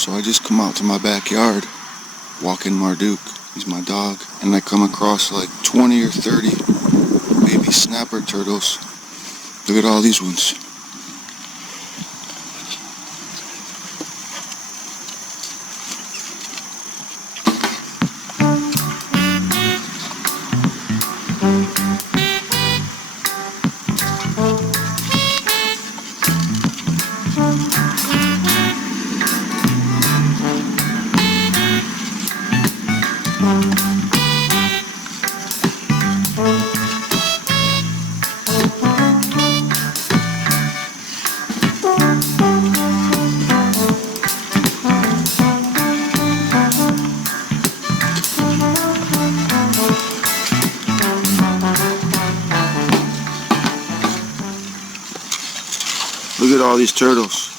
So I just come out to my backyard, walking Marduk, he's my dog, and I come across like 20 or 30 baby snapper turtles. Look at all these ones. Look at all these turtles.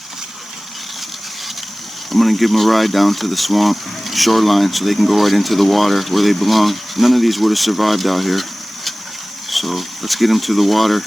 I'm gonna give them a ride down to the swamp shoreline so they can go right into the water where they belong. None of these would have survived out here. So let's get them to the water